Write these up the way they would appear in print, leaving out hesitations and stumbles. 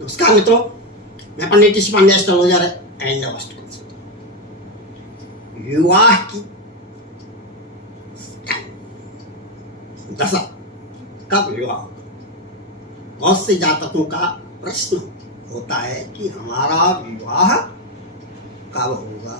नमस्कार मित्रों, मैं पंडित ऋषि पांडे एस्ट्रोलॉजर एंड होस्ट विवाह की दशा कब विवाह होगा। बहुत से जातकों का प्रश्न होता है कि हमारा विवाह कब होगा।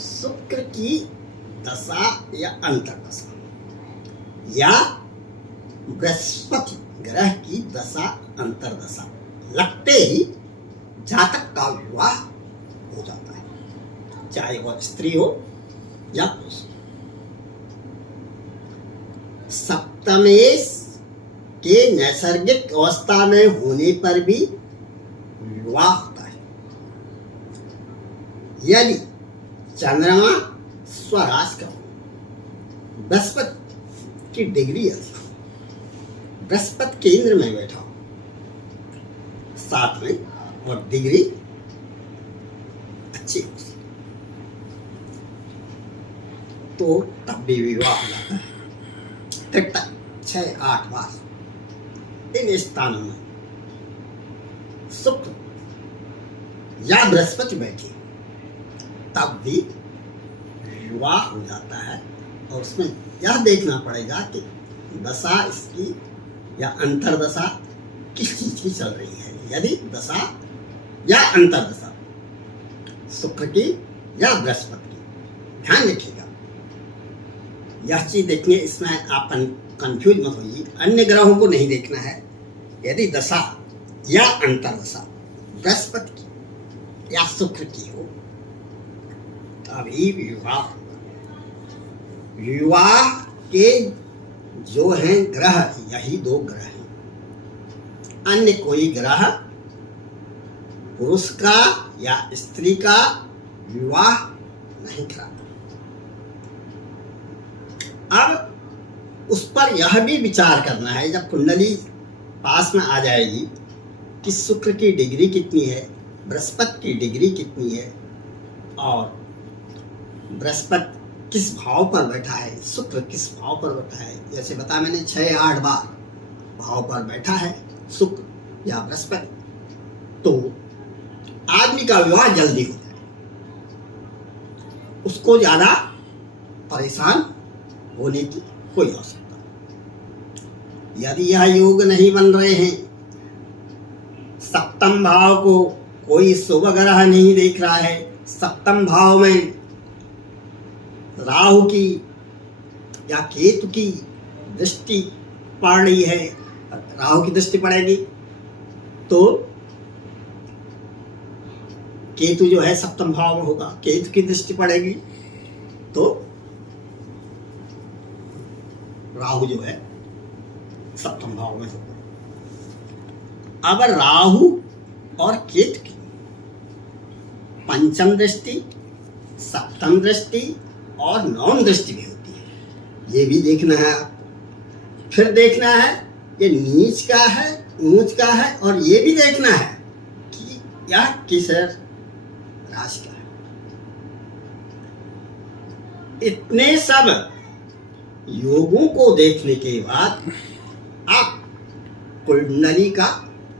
शुक्र की दशा या अंतर्दशा या बृहस्पति ग्रह की दशा अंतर्दशा लगते ही जातक का विवाह हो जाता है, चाहे वह स्त्री हो या पुरुष। सप्तमेश के नैसर्गिक अवस्था में होने पर भी विवाह होता है। यदि चंद्रमा स्वराज का हो, बृहस्पति की डिग्री अधिक हो, बृहस्पति केंद्र में बैठा हो, साथ में और डिग्री अच्छी हो तो तब भी विवाह हो जाता है। तक 6-8 बार इन स्थानों में शुक्र या बृहस्पति बैठे तब भी विवाह हो जाता है। और उसमें यह देखना पड़ेगा कि दशा इसकी या अंतर्दशा किस चीज की चल रही है। यदि दशा या अंतर्दशा शुक्र की या बृहस्पति की, ध्यान रखिएगा यह चीज देखने, इसमें आप कंफ्यूज मत होइए। अन्य ग्रहों को नहीं देखना है। यदि दशा या अंतर्दशा बृहस्पति की या शुक्र की हो तभी विवाह होगा। विवाह के जो हैं ग्रह, यही 2 ग्रह हैं। अन्य कोई ग्रह पुरुष का या स्त्री का विवाह नहीं कराता। अब उस पर यह भी विचार करना है, जब कुंडली पास में आ जाएगी कि शुक्र की डिग्री कितनी है, बृहस्पति की डिग्री कितनी है, और बृहस्पति किस भाव पर बैठा है, शुक्र किस भाव पर बैठा है। जैसे बताया मैंने 6-8 बार भाव पर बैठा है शुक्र या बृहस्पति, तो आदमी का विवाह जल्दी हो जाए, उसको ज्यादा परेशान होने की कोई आवश्यकता नहीं। यदि यह योग नहीं बन रहे हैं, सप्तम भाव को कोई शुभ ग्रह नहीं देख रहा है, सप्तम भाव में राहु की या केतु की दृष्टि पड़ रही है, राहु की दृष्टि पड़ेगी तो केतु जो है सप्तम भाव में होगा, केतु की दृष्टि पड़ेगी तो राहु जो है सप्तम भाव में होगा। अब राहु और केतु की पंचम दृष्टि, सप्तम दृष्टि और नवम दृष्टि भी होती है, ये भी देखना है। फिर देखना है ये नीच का है, ऊंच का है, और ये भी देखना है कि यह किस राशि का है। इतने सब योगों को देखने के बाद आप कुंडली का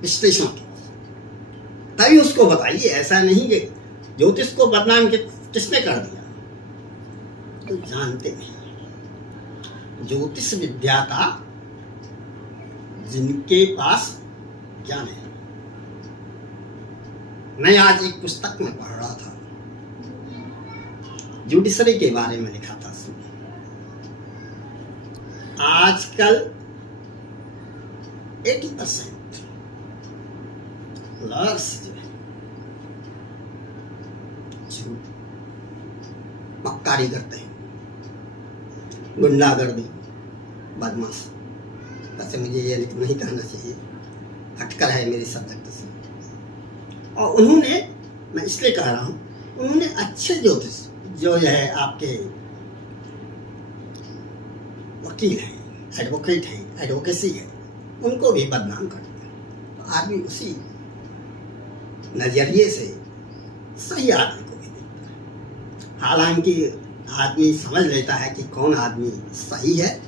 विश्लेषण कीजिए, तभी उसको बताइए। ऐसा नहीं कि ज्योतिष को बदनाम किसने कर दिया, तो जानते नहीं। ज्योतिष विद्या का जिनके पास ज्ञान है। मैं आज एक पुस्तक में पढ़ रहा था, जुडिशरी के बारे में लिखा था उसमें। आजकल 80% लॉयर्स जो है झूठ मक्कारी करते हैं, गुंडागर्दी, बदमाश। वैसे मुझे ये नहीं कहना चाहिए, हटकर है मेरे सब्जेक्ट से। और उन्होंने, मैं इसलिए कह रहा हूँ, उन्होंने अच्छे ज्योतिष जो है आपके वकील हैं, एडवोकेट हैं, एडवोकेसी है, उनको भी बदनाम कर दिया। तो आदमी उसी नजरिए से सही आदमी को भी देखता है। हालांकि आदमी समझ लेता है कि कौन आदमी सही है,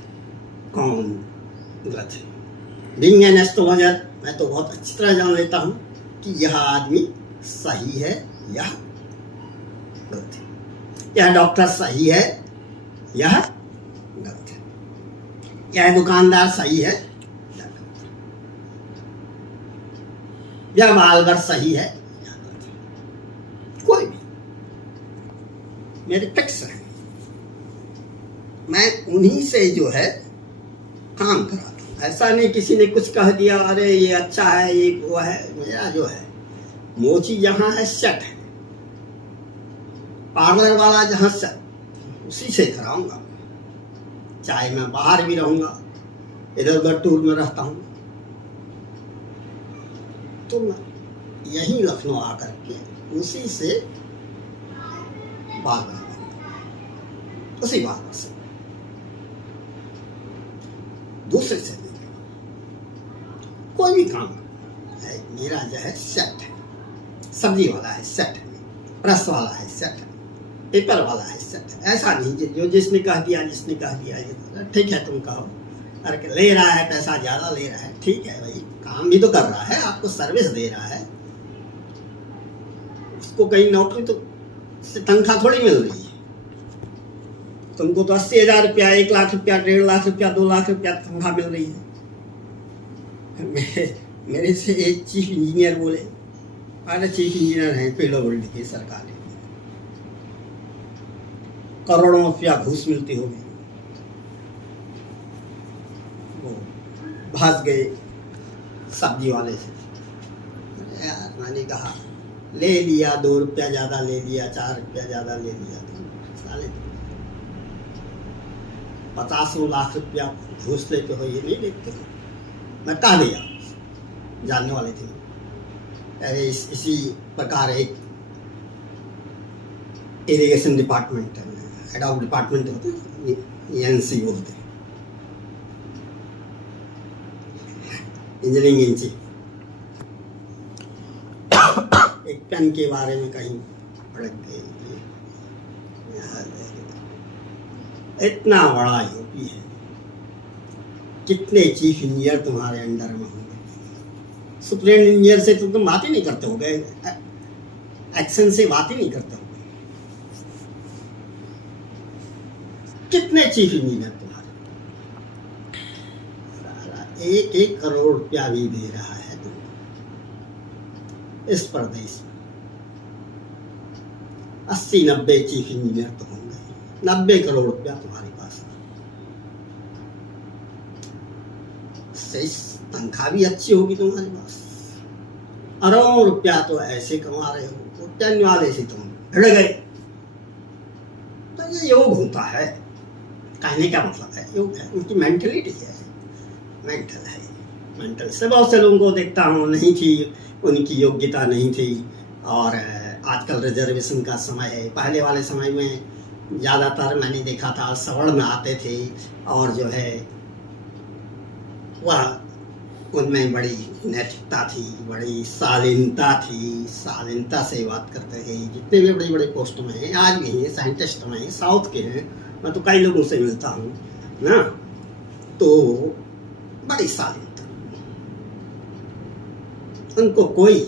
कौन गलत है। बीइंग एन एस्ट्रोलॉजर, मैं तो बहुत अच्छी तरह जान लेता हूँ कि यह आदमी सही है, यह गलत है, यह डॉक्टर सही है, यह गलत है, यह दुकानदार सही है, यह गलत है, यह मालवर सही है, यह गलत है। कोई भी मेरे फिक्स है, मैं उन्हीं से जो है काम कराता हूँ। ऐसा नहीं किसी ने कुछ कह दिया अरे ये अच्छा है ये वो है। मेरा जो है मोची जहाँ है सेट है, पार्लर वाला जहाँ सेट उसी से कराऊंगा। चाहे मैं बाहर भी रहूंगा, इधर उधर टूर में रहता हूँ, तो मैं यहीं लखनऊ आकर के उसी से बाल बनाऊंगा, उसी बाल से, दूसरे से नहीं। कोई भी काम है मेरा जो है सेट है। सब्जी वाला है सेट है, प्रेस वाला है सेट है, पेपर वाला है सेट है। ऐसा नहीं जो जिसने कह दिया ठीक है तुम कहो, अरे ले रहा है पैसा ज़्यादा ले रहा है, ठीक है भाई काम भी तो कर रहा है, आपको सर्विस दे रहा है, उसको कहीं नौकरी तो से तनख्वाह थोड़ी मिल रही है। तुमको तो 80,000 रुपया, 1 लाख रुपया, 1.5 लाख रुपया, 2 लाख रुपया तनख्वाह मिल रही है। मेरे से एक चीफ इंजीनियर बोले, अरे चीफ इंजीनियर हैं पीडब्ल्यूडी के सरकारी, करोड़ों रुपया घूस मिलती होगी। वो भाग गए सब्जी वाले से। यार मैंने कहा ले लिया, 2 रुपया ज़्यादा ले लिया, 4 रुपया ज़्यादा ले लिया, तो साले 50 लाख रुपया घूस लेते हो, ये नहीं देखते हो। मैं कहा दिया, जानने वाले थे, अरे इसी प्रकार एक इरिगेशन डिपार्टमेंट है, हेड ऑफ डिपार्टमेंट होते हैं, ENC बोलते हैं, इंजीनियरिंग इंची। एक पेन के बारे में कहीं भड़क गए, इतना बड़ा यूपी है, कितने चीफ इंजीनियर तुम्हारे अंडर में होंगे। सुप्रीम इंजीनियर से तो तुम बात ही नहीं करते हो गए, एक्शन से बात ही नहीं करते हो। कितने चीफ इंजीनियर तुम्हारे, 1-1 करोड़ रुपया भी दे रहा है तुम इस प्रदेश में। 80-90 चीफ इंजीनियर तो होंगे, 90 करोड़ रुपया तुम्हारे पास, तनख्वाह भी अच्छी होगी तुम्हारे पास, अरबों रुपया तो ऐसे कमा रहे हो, उद्यान वाले से तुम भिड़ गए। तो ये योग होता है, कहने का मतलब है योग है, उनकी मेंटलिटी है, मेंटल है। मेंटल से बहुत से लोगों को देखता हूँ नहीं थी, उनकी योग्यता नहीं थी। और आजकल रिजर्वेशन का समय है, पहले वाले समय में ज़्यादातर मैंने देखा था सवर्ण आते थे, और जो है वह उनमें बड़ी नैतिकता थी, बड़ी शालीनता थी, शालीनता से बात करते थे। जितने भी बड़े बड़े पोस्ट में हैं, आज भी हैं, साइंटिस्ट में हैं, साउथ के हैं, मैं तो कई लोगों से मिलता हूँ ना, तो बड़ी शालीनता, उनको कोई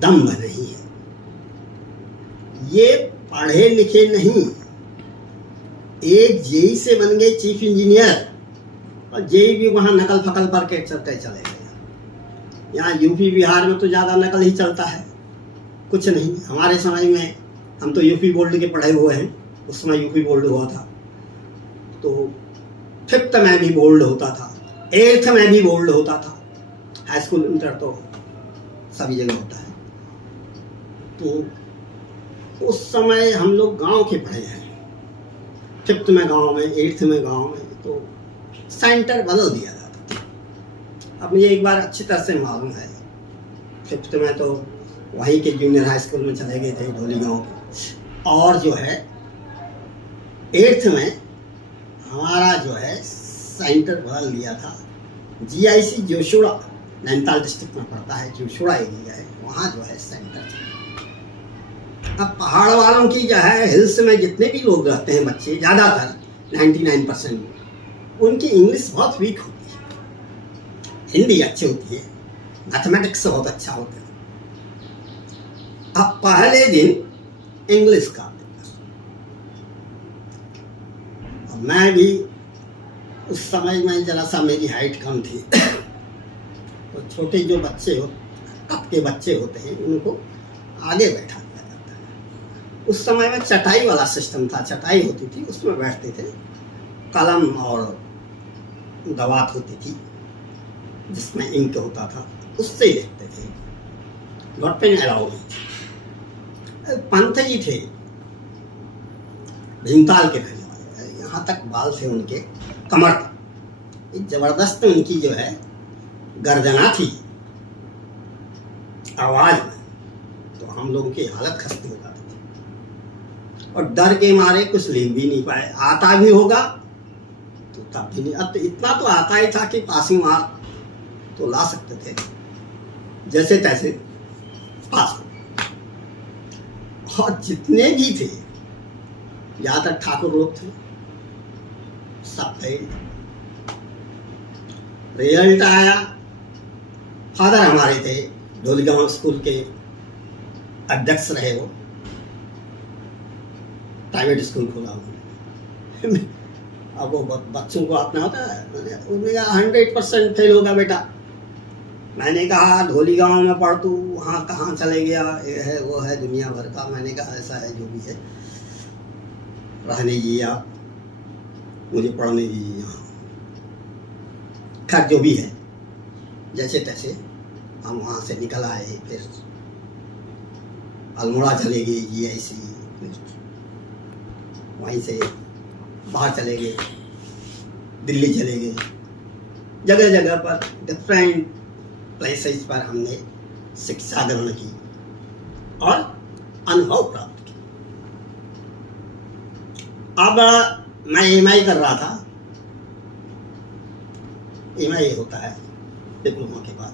दम्भ नहीं है। ये पढ़े लिखे नहीं, एक जेई से बन गए चीफ इंजीनियर, और जेई भी वहाँ नकल फकल पर के चलते चले गए। यहाँ यूपी बिहार में तो ज़्यादा नकल ही चलता है, कुछ नहीं। हमारे समय में हम तो यूपी बोर्ड के पढ़े हुए हैं, उस समय यूपी बोर्ड हुआ था, तो 5th में भी बोर्ड होता था, 8th में भी बोर्ड होता था, हाई स्कूल इंटर तो सभी जगह होता है। तो उस समय हम लोग गांव के पढ़े हैं, 5th में गांव में, 8th में गांव में, तो सेंटर बदल दिया जाता था। अब मुझे एक बार अच्छी तरह से मालूम है, 5th में तो वहीं के जूनियर हाई स्कूल में चले गए थे ढोली गांव के, और जो है 8th में हमारा जो है सेंटर बदल दिया था। GIC जोशुड़ा, नैनीताल डिस्ट्रिक्ट में पड़ता है, जोशुड़ा एरिया है, वहाँ जो है सेंटर था। अब पहाड़ वालों की जो है, हिल्स में जितने भी लोग रहते हैं बच्चे, ज़्यादातर 99%, उनकी इंग्लिश बहुत वीक होती है, हिंदी अच्छी होती है, मैथमेटिक्स बहुत अच्छा होता है। अब पहले दिन इंग्लिश का पेपर, अब मैं भी उस समय में जरा सा मेरी हाइट कम थी तो छोटे जो बच्चे हो कब के बच्चे होते हैं उनको आगे बैठा दिया जाता है। उस समय में चटाई वाला सिस्टम था, चटाई होती थी उसमें बैठते थे, कलम और दवात होती थी जिसमें इंक होता था, उससे ही लिखते थे, नोट पेन अलाउ नहीं थी। पंत जी थे भीमताल के रहने वाले, यहाँ तक बाल थे उनके कमर तक, जबरदस्त उनकी जो है गर्जना थी आवाज में, तो हम लोगों की हालत खस्ती हो जाती थी और डर के मारे कुछ लिख भी नहीं पाए। आता भी होगा तो तब भी नहीं, अब तो इतना तो आता ही था कि पासिंग मार्क तो ला सकते थे, जैसे तैसे पास हो। और जितने भी थे ज्यादातर ठाकुर लोग थे, सब फेल। रिजल्ट आया, फादर हमारे थे धोलीगांव स्कूल के अध्यक्ष रहे, वो प्राइवेट स्कूल खोला उन्होंने। अब वो बच्चों को अपना होता है, उन्होंने कहा 100% फेल होगा बेटा। मैंने कहा धोलीगांव में पढ़ तू, वहाँ कहाँ चले गया, ये है वो है दुनिया भर का। मैंने कहा ऐसा है जो भी है, रहने दीजिए आप, मुझे पढ़ने दीजिए यहाँ। खैर जो भी है, जैसे तैसे हम वहाँ से निकल आए, फिर अल्मोड़ा चले गए GIC, वहीं से बाहर चले गए, दिल्ली चले गए, जगह जगह पर डिफरेंट प्लेसेस पर हमने शिक्षा ग्रहण की और अनुभव प्राप्त किया। अब मैं MI कर रहा था, MI होता है डिप्लोमा के बाद।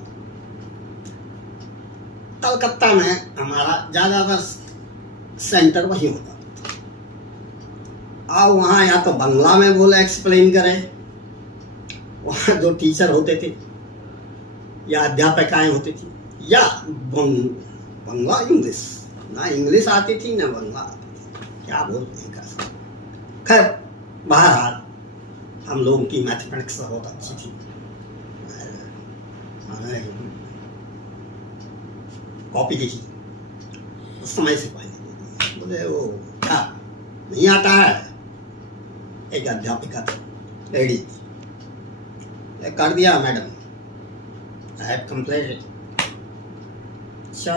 कलकत्ता में हमारा ज़्यादातर सेंटर वही होता था। अब वहाँ या तो बंगला में बोले एक्सप्लेन करें, वहाँ जो टीचर होते थे या अध्यापिकाएं होती थी, या बंगला इंग्लिश, ना इंग्लिश आती थी ना बंगला आती थी, क्या बोलते हैं। खैर बहरहाल हम लोगों की मैथमेटिक्स बहुत अच्छी थी। कॉपी लिखी उस समय से पहले, बोले वो क्या नहीं आता है। एक अध्यापिका थी, लेडी थी, कर दिया मैडम, आई हैव कंप्लीटेड। अच्छा,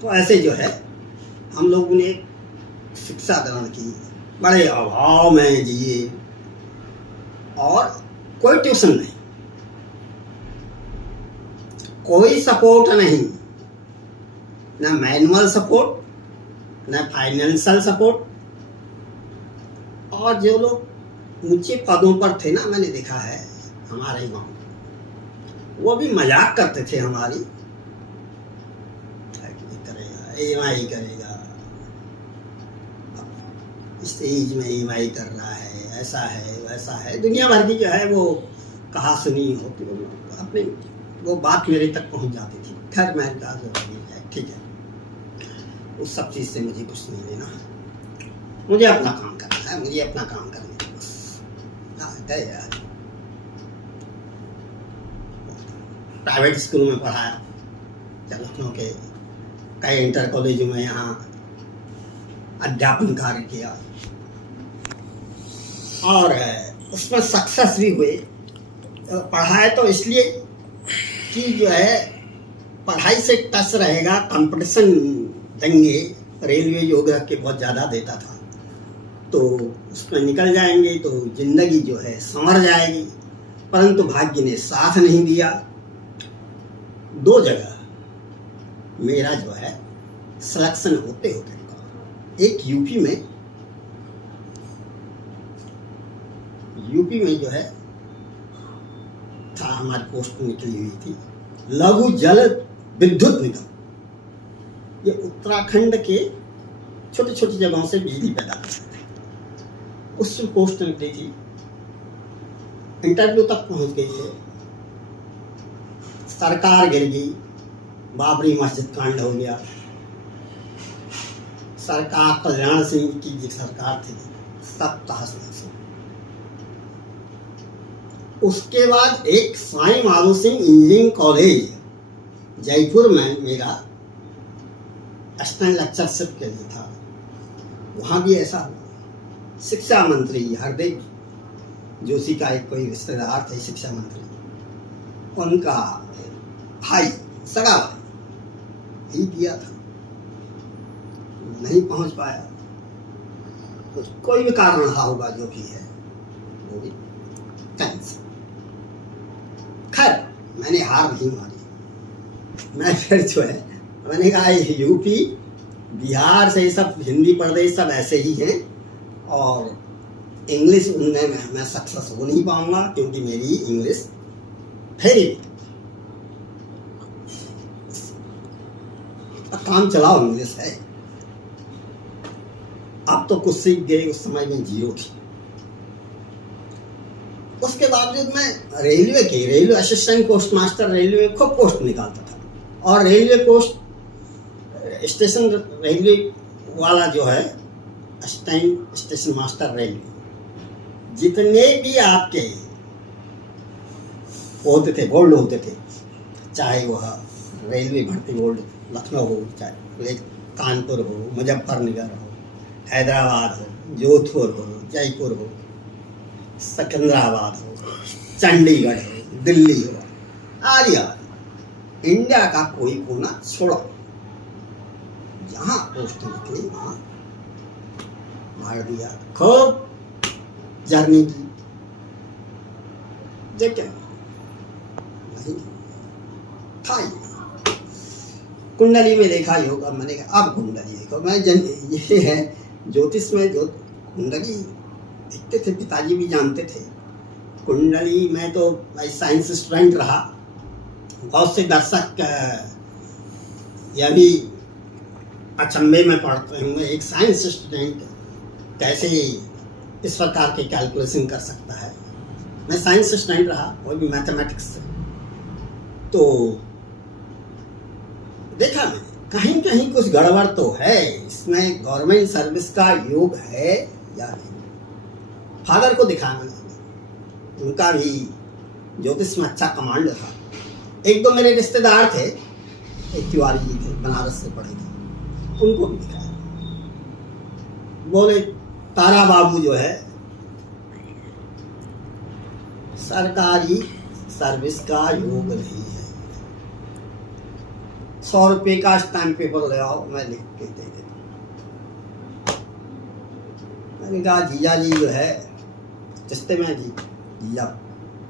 तो ऐसे जो है हम लोगों ने शिक्षा ग्रहण की, बड़े अभाव में जिए और कोई ट्यूशन नहीं, कोई सपोर्ट नहीं, ना मैनुअल सपोर्ट, ना फाइनेंशियल सपोर्ट। और जो लोग ऊंचे पदों पर थे ना, मैंने देखा है हमारे गांव, वो भी मजाक करते थे हमारी, करेगा MI करेगा, इस एज में MI कर रहा है, ऐसा है वैसा है, दुनिया भर की जो है वो कहा सुनी होती, अपने वो बात मेरे तक पहुंच जाती थी। खैर मैं ठीक है, उस सब चीज़ से मुझे कुछ नहीं लेना, मुझे अपना काम करना है, मुझे अपना काम करने का बस गए यार। प्राइवेट स्कूल में पढ़ाया, लखनऊ के कई इंटर कॉलेजों में यहाँ अध्यापन कार्य किया और उसमें सक्सेस भी हुए। पढ़ाए तो इसलिए कि जो है पढ़ाई से टच रहेगा, कंपटीशन देंगे, रेलवे योग्य के बहुत ज़्यादा देता था, तो उसमें निकल जाएंगे तो जिंदगी जो है संवर जाएगी। परंतु भाग्य ने साथ नहीं दिया। 2 जगह मेरा जो है सिलेक्शन होते होते, एक यूपी में जो है था, हमारी पोस्ट निकली हुई थी लघु जल विद्युत निगम, ये उत्तराखंड के छोटी छोटी जगहों से बिजली पैदा करते थे, उस पोस्ट निकली थी। इंटरव्यू तक पहुंच गई थे, सरकार गिर गई, बाबरी मस्जिद कांड हो गया, सरकार कल्याण सिंह की जो सरकार थी सब तहस नहस हो। उसके बाद एक साईं माधो सिंह इंजीनियरिंग कॉलेज जयपुर में मेरा असिस्टेंट लेक्चरशिप के लिए था, वहाँ भी ऐसा हुआ। शिक्षा मंत्री हरदीप जोशी का एक कोई रिश्तेदार थे शिक्षा मंत्री, उनका भाई सगा भाई ही दिया था, नहीं पहुंच पाया, कुछ कोई भी कारण रहा होगा, जो भी है वो भी कैंसिल। खैर मैंने हार नहीं मारी, मैं फिर जो है मैंने कहा यूपी बिहार से सब हिंदी प्रदेश सब ऐसे ही हैं और इंग्लिश उनमें मैं सक्सेस हो नहीं पाऊंगा क्योंकि मेरी इंग्लिश फेरी काम चलाओ इंग्लिश है। अब तो कुछ सीख गए, उस समय में जीरो थी। उसके बावजूद मैं railway assistant post master railway में खूब पोस्ट निकालता था, और रेलवे पोस्ट स्टेशन रेलवे वाला जो है असिस्टेंट स्टेशन मास्टर रेलवे, जितने भी आपके होते थे बोर्ड होते थे, चाहे वह रेलवे भर्ती बोर्ड लखनऊ हो, चाहे कानपुर हो, मुजफ्फरनगर हो, हैदराबाद हो, जोधपुर हो, जयपुर हो, सिकंदराबाद हो, चंडीगढ़ हो, दिल्ली हो, आदि आदि इंडिया का कोई कोना छोड़ो, जहाँ पोस्ट निकली वहाँ मार दिया। खूब जर्नी की, लेकिन नहीं था ही। कुंडली में देखा ही होगा, मैंने कहा अब कुंडली देखो। मैं ये है ज्योतिष में जो कुंडली देखते थे, पिताजी भी जानते थे कुंडली में, तो भाई साइंस स्टूडेंट रहा, बहुत से दर्शक यह भी अचंभे में पड़ते होंगे, एक साइंस स्टूडेंट कैसे इस प्रकार के कैलकुलेशन कर सकता है। मैं साइंस स्टूडेंट रहा, वो भी मैथमेटिक्स से, तो देखा मैंने कहीं कहीं कुछ गड़बड़ तो है इसमें, गवर्नमेंट सर्विस का योग है या नहीं। फादर को दिखाया मैंने, उनका भी ज्योतिष में अच्छा कमांड था। एक दो मेरे रिश्तेदार थे, एक तिवारी जी थे, बनारस से पढ़े थे, उनको भी दिखाया। बोले तारा बाबू जो है सरकारी सर्विस का योग नहीं है, 100 रुपये का स्टैम्प पेपर ले आओ, मैं लिख के दे देता। मैंने कहा जीजा जी जो है रिश्ते में जीजा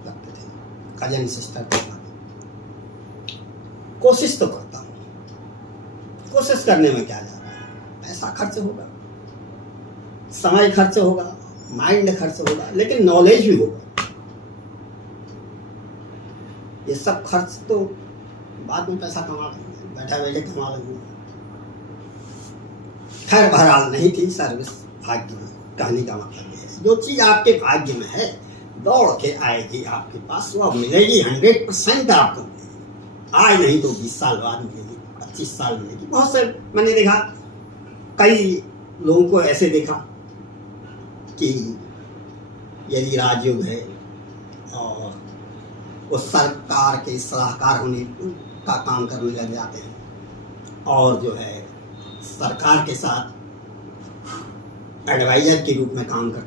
लगते थे, कजन सिस्टर थे, कोशिश तो करता हूँ, कोशिश करने में क्या जा रहा है, पैसा खर्च होगा, समय खर्च होगा, माइंड खर्च होगा, लेकिन नॉलेज भी होगा। ये सब खर्च तो बाद में पैसा कमा लेंगे, बैठा बैठे कमा लेंगे। खैर बहरहाल नहीं थी सर्विस भाग्य में, कहने का मतलब ये है जो चीज आपके भाग्य में है दौड़ के आएगी आपके पास, वो मिलेगी 100% आपको मिलेगी। आज नहीं तो 20 साल बाद मिलेगी, 25 साल मिलेगी। बहुत से मैंने देखा, कई लोगों को ऐसे देखा कि यदि राजयोग है और वो सरकार के सलाहकार होने का काम करने लग जाते हैं, और जो है सरकार के साथ एडवाइजर के रूप में काम करते हैं।